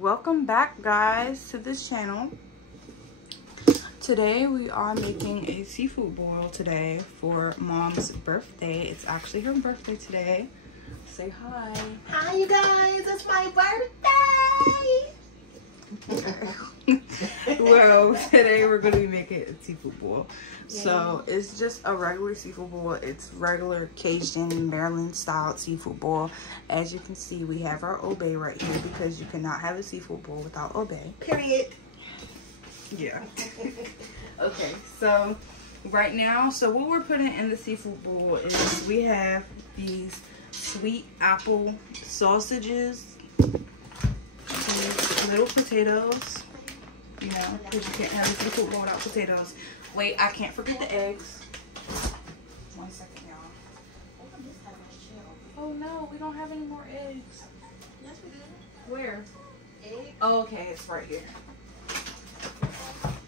Welcome back, guys, to this channel. Today we are making a seafood boil today for Mom's birthday. It's actually her birthday today. Say hi. Hi, you guys. It's my birthday. Well, today we're going to be making a seafood boil. Yay. So it's just a regular seafood boil. It's regular Cajun Maryland style seafood boil. As you can see, we have our obey right here because you cannot have a seafood boil without obey. Period. Yeah. Okay, so right now, so what we're putting in the seafood bowl is we have these sweet apple sausages, these little potatoes, you know, because you can't have a seafood bowl without potatoes. Wait, I can't forget the eggs. 1 second, y'all. Oh no, we don't have any more eggs. Yes, we do. Where? Egg. Oh, okay, it's right here.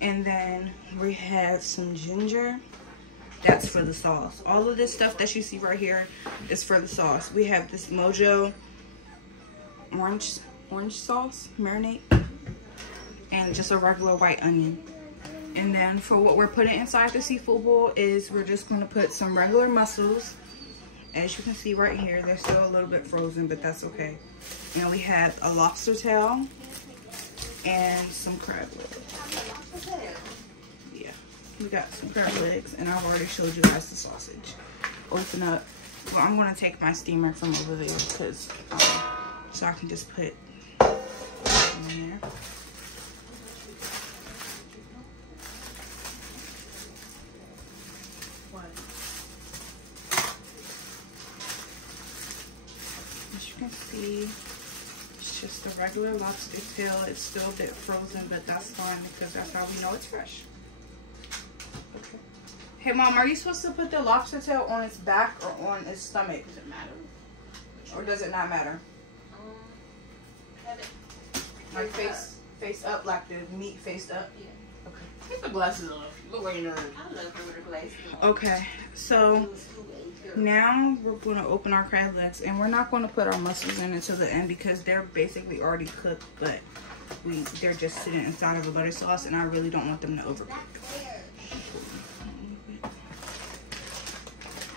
And then we have some ginger. That's for the sauce. All of this stuff that you see right here is for the sauce. We have this Mojo orange sauce, marinade, and just a regular white onion. And then for what we're putting inside the seafood bowl is we're just going to put some regular mussels. As you can see right here, they're still a little bit frozen, but that's okay. And we have a lobster tail and some crab legs. Yeah, we got some crab legs, and I've already showed you guys the sausage. Open up. Well, I'm going to take my steamer from over there because so I can just put it in there. As you can see, it's just a regular lobster tail. It's still a bit frozen, but that's fine because that's how we know it's fresh. Okay. Hey, Mom, are you supposed to put the lobster tail on its back or on its stomach? Does it matter? Or does it not matter? Like face up, like the meat faced up? Yeah. Okay. Take the glasses off. Look like you're I love her with her glasses on. Okay, so now we're going to open our crab legs, and we're not going to put our mussels in until the end because they're basically already cooked, but they're just sitting inside of a butter sauce, and I really don't want them to overcook.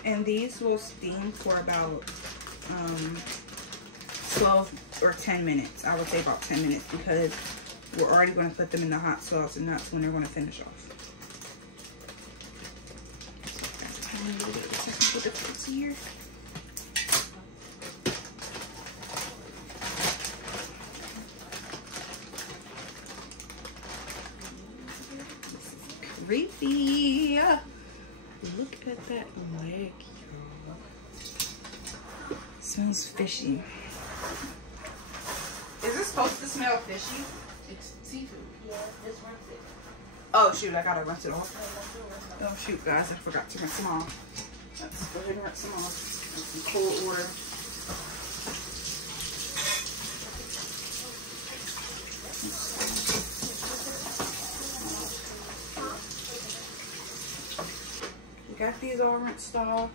And these will steam for about 12 or 10 minutes. I would say about 10 minutes because we're already going to put them in the hot sauce, and that's when they're going to finish off. Put the fruits here. Creepy. Look at that leg, y'all. Smells fishy. Is this supposed to smell fishy? It's seafood. Yeah, this runs it. Oh shoot, I gotta rinse it off. Oh shoot, guys, I forgot to rinse them off. Let's go ahead and rinse them off in some cold water. We got these all rinsed off.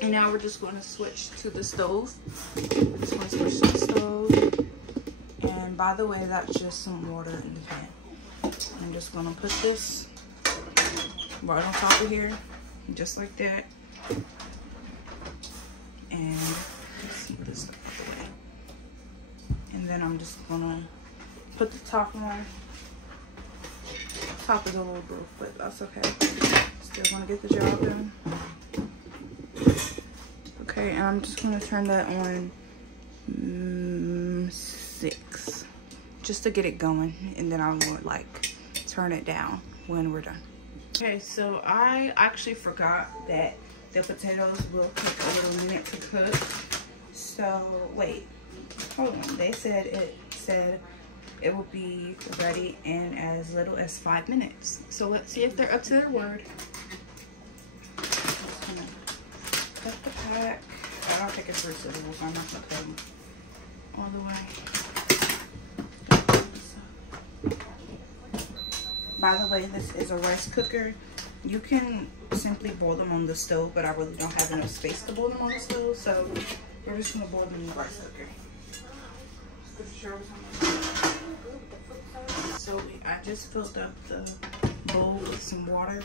And now we're just going to switch to the stove. We're just going to switch to the stove. And by the way, that's just some water in the pan. I'm just going to put this right on top of here. Just like that. And let's move this out of the way. And then I'm just gonna put the top on. Top is a little rough, but that's okay. Still gonna get the job done. Okay, and I'm just gonna turn that on 6. Just to get it going. And then I'm gonna like turn it down when we're done. Okay, so I actually forgot that the potatoes will take a little minute to cook. So wait, hold on. They said it will be ready in as little as 5 minutes. So let's see if they're up to their word. Just gonna cut the pack. I don't think it's resealable, so I'm not gonna cut them all the way. By the way, this is a rice cooker. You can simply boil them on the stove, but I really don't have enough space to boil them on the stove, so we're just gonna boil them in the rice cooker. sure so I just filled up the bowl with some water.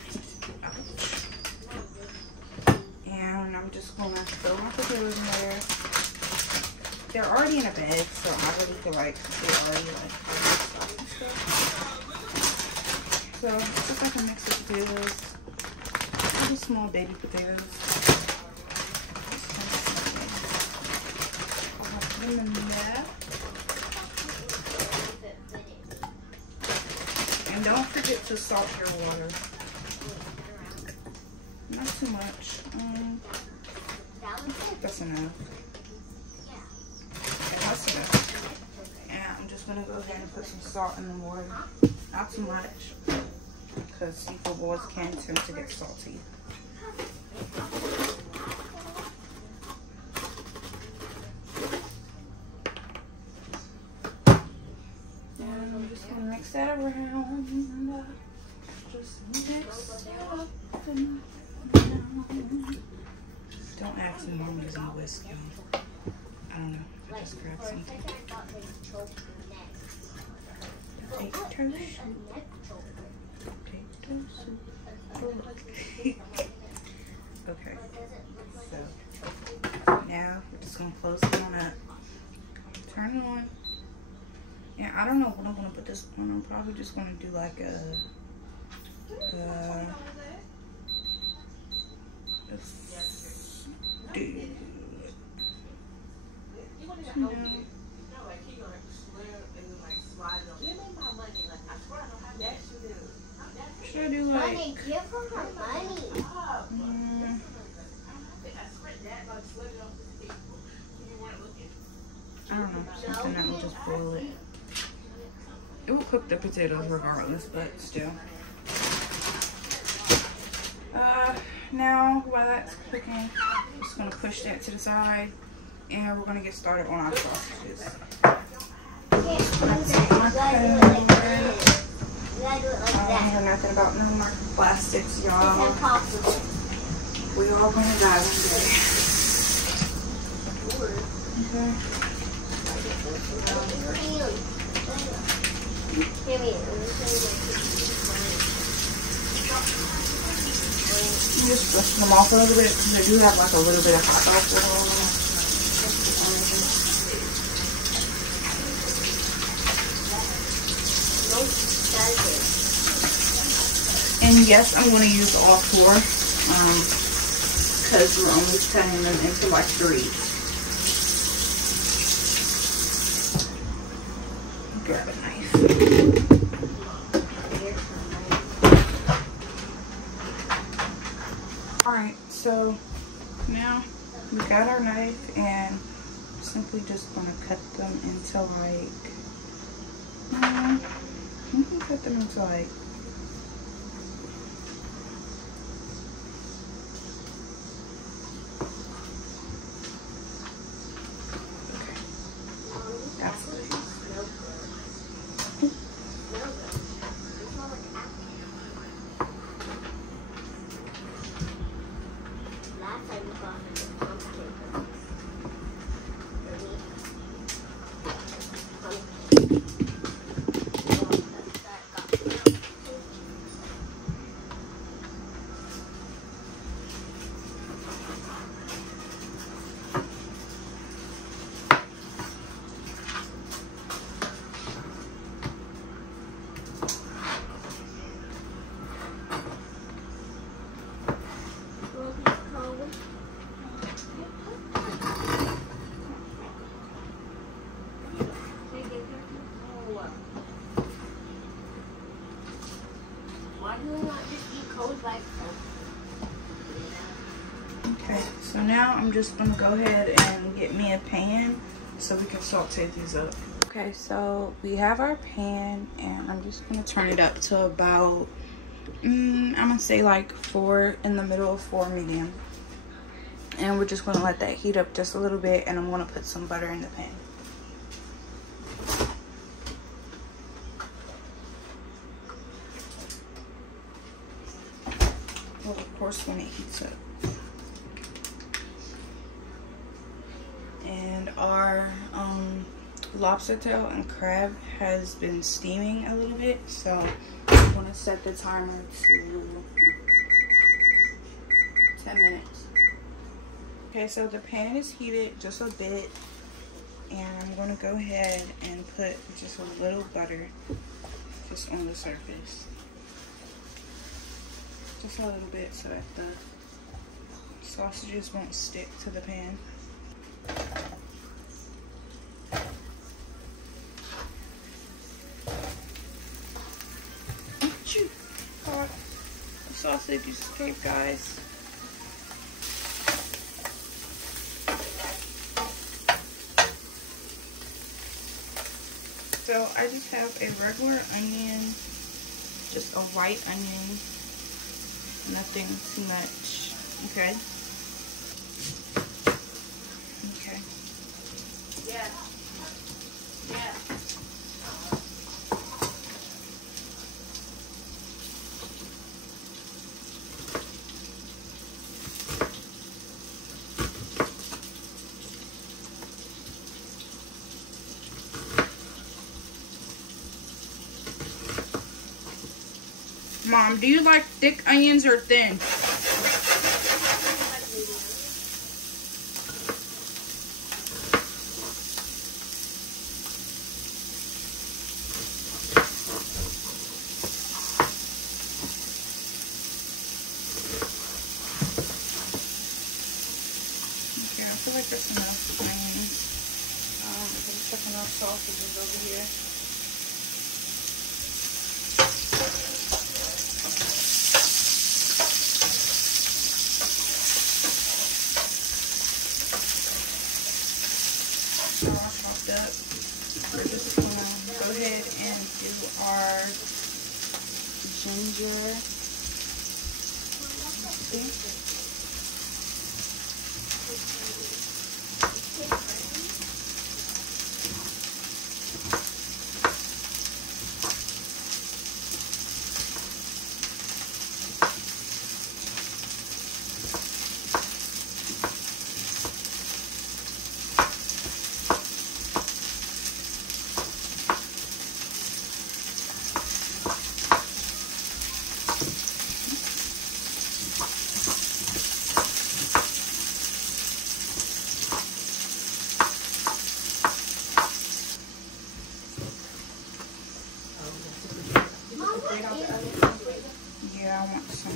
And I'm just gonna throw my potatoes in there. They're already in a bag, so I really feel like they're already like soft and stuff. So just like a mix of potatoes. Little small baby potatoes. I'll put them in there. And don't forget to salt your water. Not too much. That's enough. Okay, that's enough. And I'm just gonna go ahead and put some salt in the water. Not too much, because seafood boils can tend to get salty. And I'm just gonna mix that around. Just mix it up and down. Don't ask me Momma using a whisk, y'all. I don't know. I just grabbed something. Potato soup. Okay. So now we're just gonna close it on up. Turn it on. Yeah, I don't know what I'm gonna put this on. I'm probably just gonna do like a should I do like Money, give her her money. I don't know, something that will just boil it. It will cook the potatoes regardless, but still. Now while that's cooking, I'm just gonna push that to the side, and we're gonna get started on our sausages. I don't hear nothing about no microplastics, y'all. It's impossible. We all gonna die one day. Okay. I'm just brushing them off a little bit because they do have like a little bit of hot sauce with them. And yes, I'm going to use all four because we're only cutting them into like 3. Grab a knife. Alright, so now we got our knife and simply just going to cut them into like, we can cut them into like, okay, so now I'm just gonna go ahead and get me a pan so we can saute these up. Okay, so we have our pan and I'm just gonna turn it up to about, I'm gonna say like 4 in the middle, 4 medium. And we're just gonna let that heat up just a little bit, and I'm gonna put some butter in the pan. Well, of course, when it heats up. And our lobster tail and crab has been steaming a little bit, so I'm gonna set the timer to 10 minutes. Okay, so the pan is heated just a bit, and I'm gonna go ahead and put just a little butter just on the surface. Just a little bit so that the sausages won't stick to the pan. Oh, the sausage escaped, guys. So I just have a regular onion, just a white onion, nothing too much. Okay. Okay. Yeah. Yeah. Mom, do you like thick onions or thin? Okay, I feel like there's enough onions. There's just enough sausages over here. Up. We're just gonna go ahead and do our ginger. See? Yeah, I want some.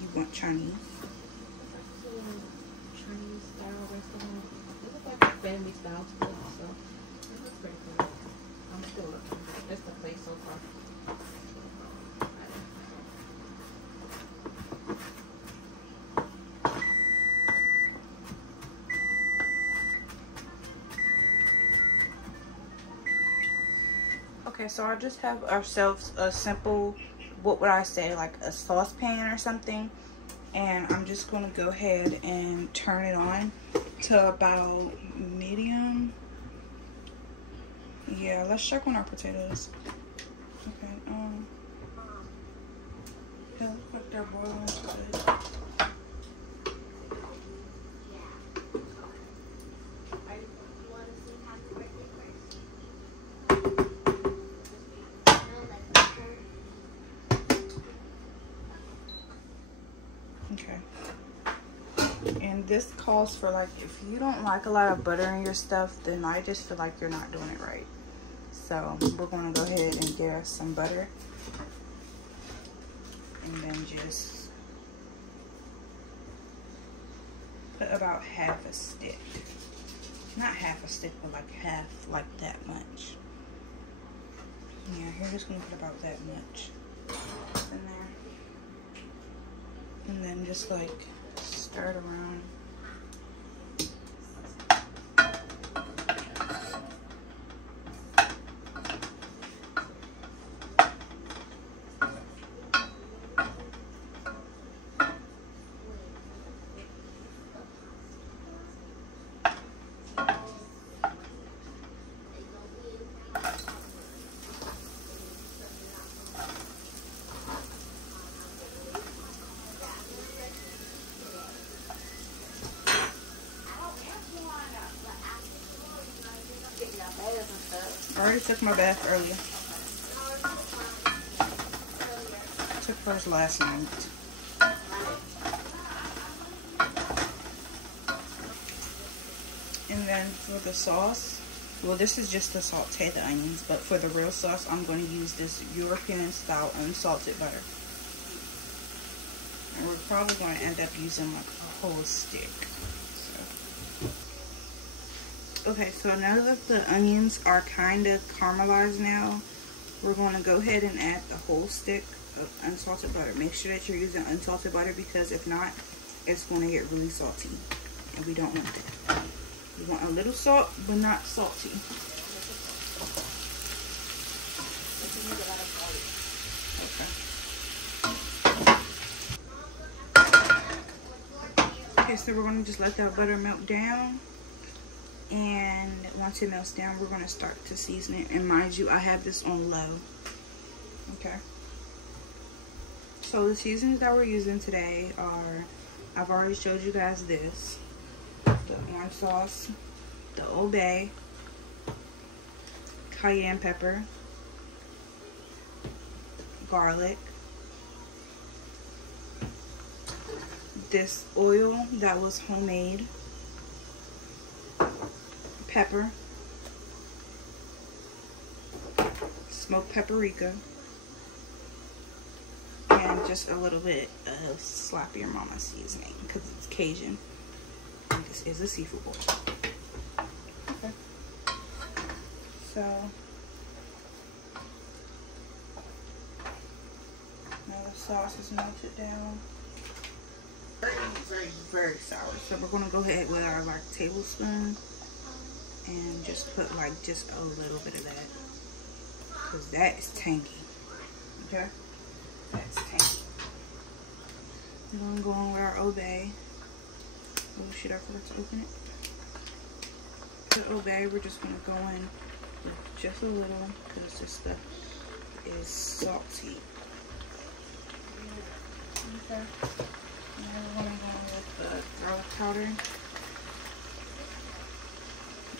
You want Chinese? Chinese style restaurant. It looks like a family style to me, so it looks pretty cool. I'm still looking. That's the place so far. Okay, so I just have ourselves a simple, what would I say, like a saucepan or something. And I'm just going to go ahead and turn it on to about medium. Yeah, let's check on our potatoes. Okay, they look like they're boiling good. Okay. And this calls for, like, if you don't like a lot of butter in your stuff, then I just feel like you're not doing it right. So we're going to go ahead and get us some butter. And then just put about half a stick. Not half a stick, but like half, like that much. Yeah, you're just going to put about that much in there. And then just like stir it around. already took my bath earlier. I took hers last night. And then for the sauce, well, this is just to saute the onions, but for the real sauce, I'm going to use this European style unsalted butter. And we're probably going to end up using like a whole stick. Okay, so now that the onions are kind of caramelized now, we're going to go ahead and add the whole stick of unsalted butter. Make sure that you're using unsalted butter, because if not, it's going to get really salty, and we don't want that. We want a little salt, but not salty. Okay, so we're going to just let that butter melt down. And once it melts down, we're going to start to season it. And mind you, I have this on low. Okay. So the seasonings that we're using today are, I've already showed you guys this. The orange sauce, the Old Bay, cayenne pepper, garlic, this oil that was homemade, pepper, smoked paprika, and just a little bit of Slap Your Mama seasoning, because it's Cajun. And this is a seafood boil. Okay. So now the sauce is melted down. Very sour. So we're gonna go ahead with our like tablespoon and just put like just a little bit of that, because that is tangy. Okay, that's tangy. We're gonna go on with our Obey. Oh shit, I forgot to open it. The Obey, we're just gonna go in with just a little, because this stuff is salty. Okay. Now we're gonna go in with the garlic powder.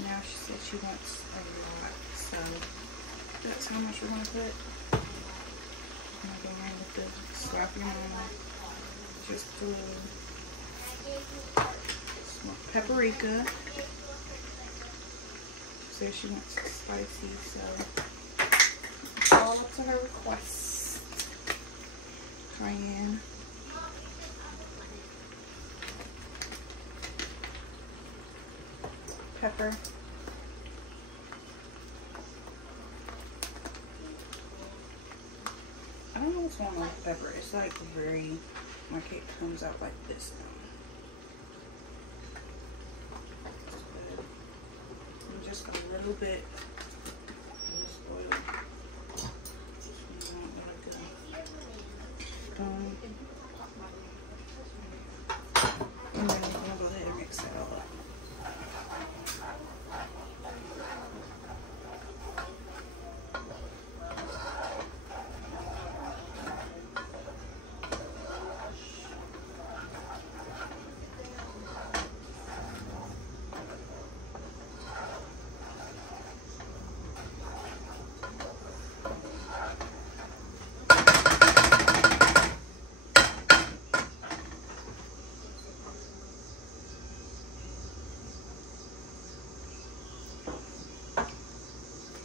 Now she said she wants a lot, so that's how much we're gonna put. I'm gonna go in with the Slap Your Mama, just a little smoked paprika. So she wants it spicy, so it's all up to her request. Cayenne, pepper, I don't know what's wrong with the pepper. It's like very, like it comes out like this now. And just a little bit of this oil. And then I'm gonna go ahead and mix that all up.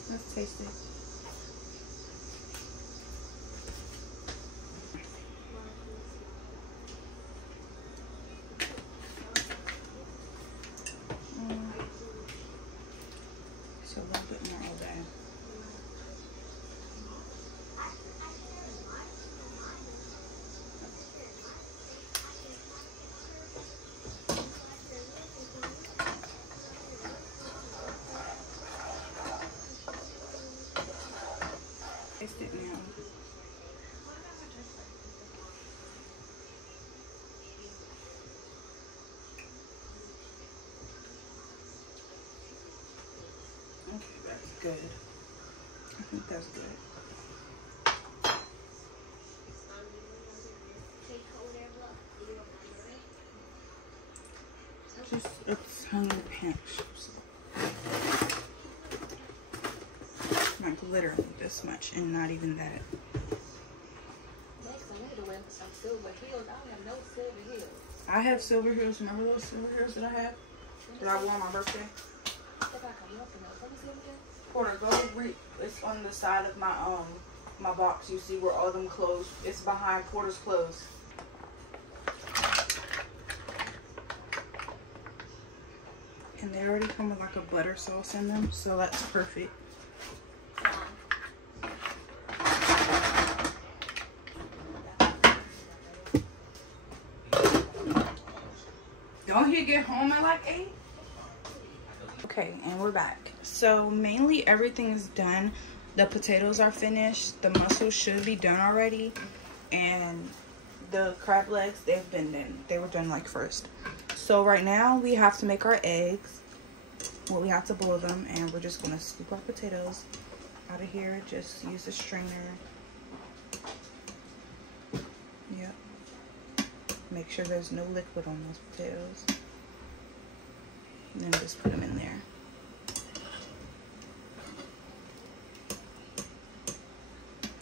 Let's taste it. So a little bit more of that. Taste it now. Okay, that's good. I think that's good. Just a tiny pinch. like literally this much, and not even that. Next, I need to wear some silver heels. I don't have no silver heels. I have silver heels. Remember those silver heels that I had? That I wore on my birthday? I think I can walk in those. Let me see them again. Porter, go read. It's on the side of my box. You see where all them clothes. It's behind Porter's clothes. And they already come with like a butter sauce in them, so that's perfect. Don't he get home at like 8? Okay, and we're back. So mainly everything is done. The potatoes are finished. The mussels should be done already. And the crab legs, they've been done. They were done like first. So right now we have to make our eggs. Well, we have to boil them, and we're just gonna scoop our potatoes out of here. Just use a strainer. Yep. Make sure there's no liquid on those potatoes. And then just put them in there.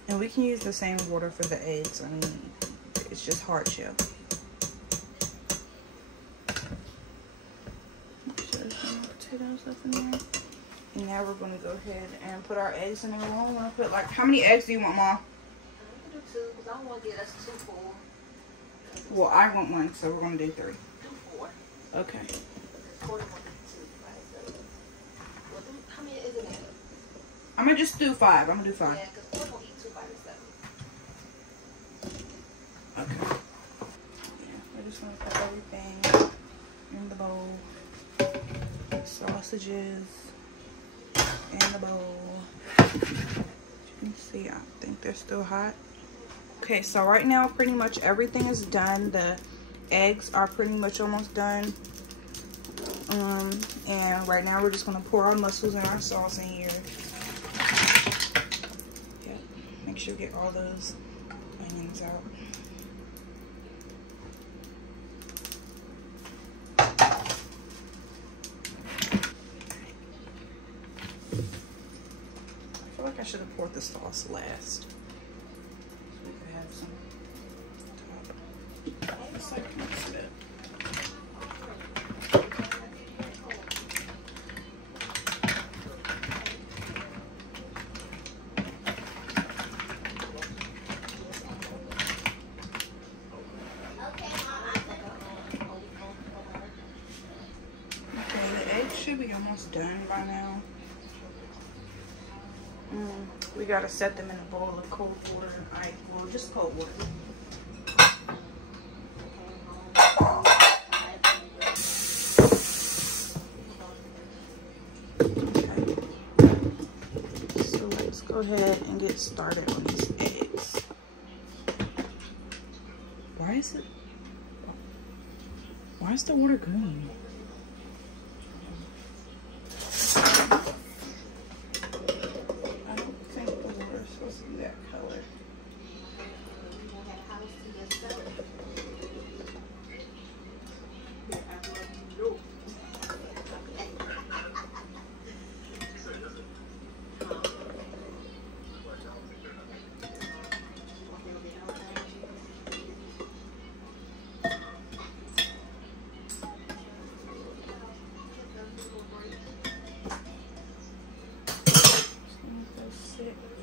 And we can use the same water for the eggs. I mean, it's just hard shell. Potatoes up in there. And now we're gonna go ahead and put our eggs in there. We want to put like, how many eggs do you want, Mom? I'm gonna do 2 because I don't want to get us too full. Well, I want 1, so we're gonna do 3. Do 4. Okay. Porter wants 2, right? So, well, how many is it in? I'm gonna just do 5. I'm gonna do 5. Yeah, because Porter won't eat 2 by himself. Okay. Yeah, we're just gonna put everything in the bowl. Sausages in the bowl. As you can see, I think they're still hot. Okay, so right now pretty much everything is done. The eggs are pretty much almost done. And right now we're just gonna pour our mussels and our sauce in here. Yep. Make sure you get all those onions out. I should have poured the sauce last. So we could have some top. Let's like mix it up. Okay, the eggs should be almost done by now. We gotta set them in a bowl of cold water and ice. Well, just cold water. Okay. So let's go ahead and get started on these eggs. Why is the water green?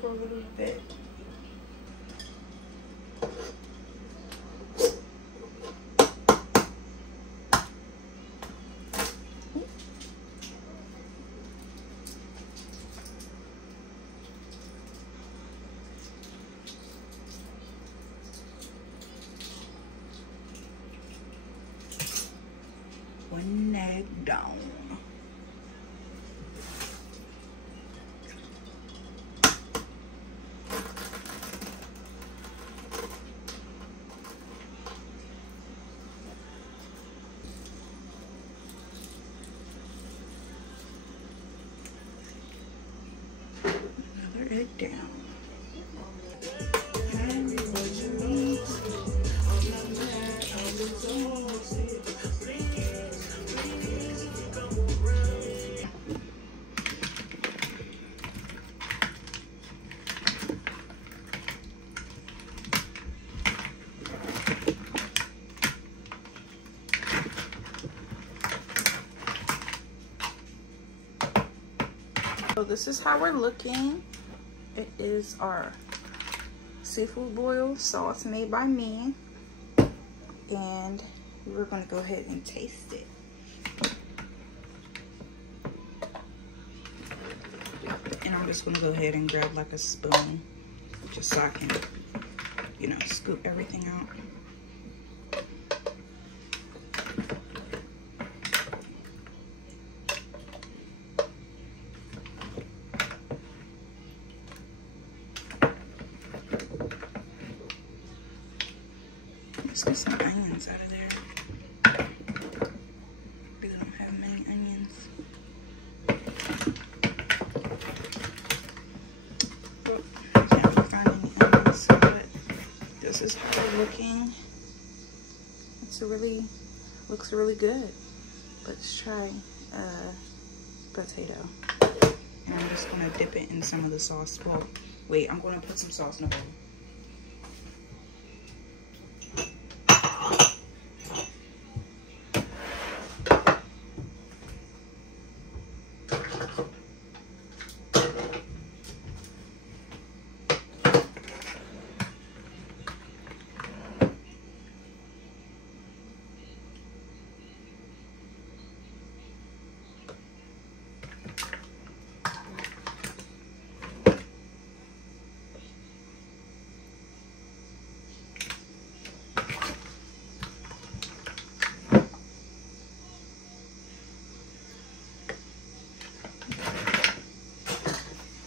For a little bit. One egg down. It down. So this is how we're looking. It is our seafood boil sauce made by me. And we're gonna go ahead and taste it. And I'm just gonna go ahead and grab like a spoon just so I can, you know, scoop everything out. Let's get some onions out of there. Really don't have many onions. Can't find any onions, but this is how we're looking. Looks really good. Let's try potato. And I'm just gonna dip it in some of the sauce. Well, wait, I'm gonna put some sauce in the bowl.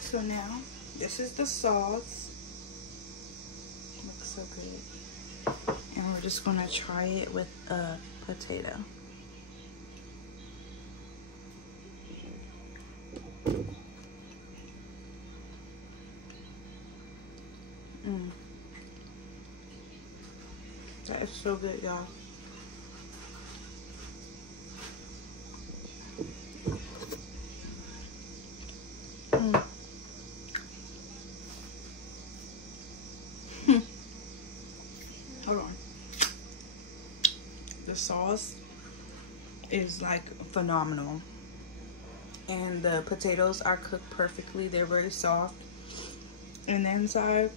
So now, this is the sauce. Looks so good. And we're just gonna try it with a potato. That is so good, y'all. Hold on. The sauce is like phenomenal. And the potatoes are cooked perfectly. They're very soft. And the inside,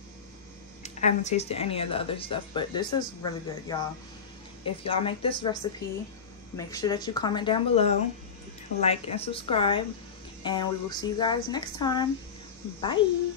I haven't tasted any of the other stuff, but this is really good, y'all. If y'all make this recipe, make sure that you comment down below, like and subscribe, and we will see you guys next time. Bye.